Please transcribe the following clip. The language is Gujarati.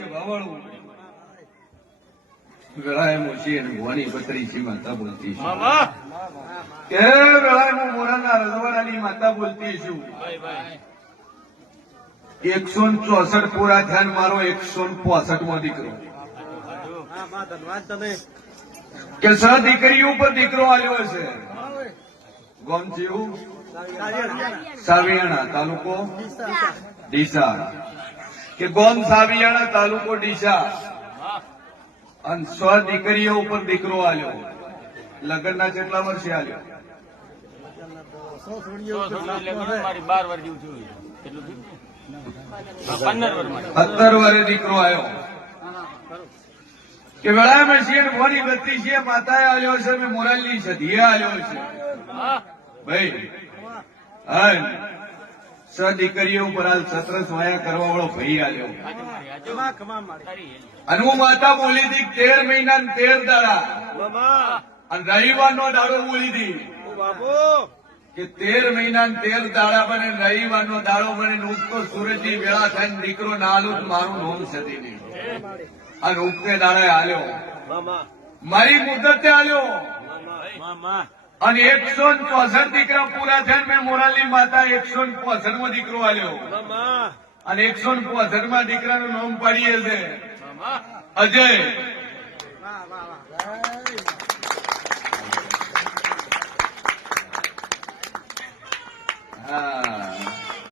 છે ભવાળું વેળાએ મોશી અને ભવાની પતરી છે માતા બોલતી છે. કે વેળાએ મોરાના રજવાડાની માતા બોલતી છું. એકસો ને ચોસઠ પૂરા થયા ને મારો એકસો ને પોસઠમાં દીકરો. કે સ દીકરી ઉપર દીકરો આવ્યો છે ગોમ સાવિયાણા. તાલુકો? ડીસા કે ગોમ સાવિયાણા તાલુકો ડીસા. અને સો દીકરીઓ ઉપર દીકરો આવ્યો લગ્નના કેટલા વર્ષે મારી સત્તર વર્ષે દીકરો આવ્યો કે વેળામાં છીએ મોરી બત્તી છે, માતાએ આવ્યો છે મેં મોરાલની ધીએ આવ્યો છે. ભાઈ, હા. સ દીકરીઓ ઉપર હાલ સત્રસ વાયા કરવા વાળો ભાઈ આવ્યો. અને હું માતા બોલી હતી તેર મહિના તેર દાડા. અને રવિવારનો દાડો બોલી હતી કે તેર મહિના તેર દાડા બને રવિવાર નો દાડો બને ઉગતો સૂરજની વેળા થાય દીકરો ના જ મારું નોમ સતી નહીં અને ઉગતે દાડે હાલ્યો. મારી મુદતે હાલ્યો. અને એકસો ને ચોસઠ દીકરા પૂરા થયા મેં મોરાલી માતા એકસો ને પોસઠમાં દીકરો આલ્યો. અને એકસો ને પોસઠમાં દીકરાનું નામ પાડીએ છે. અજય.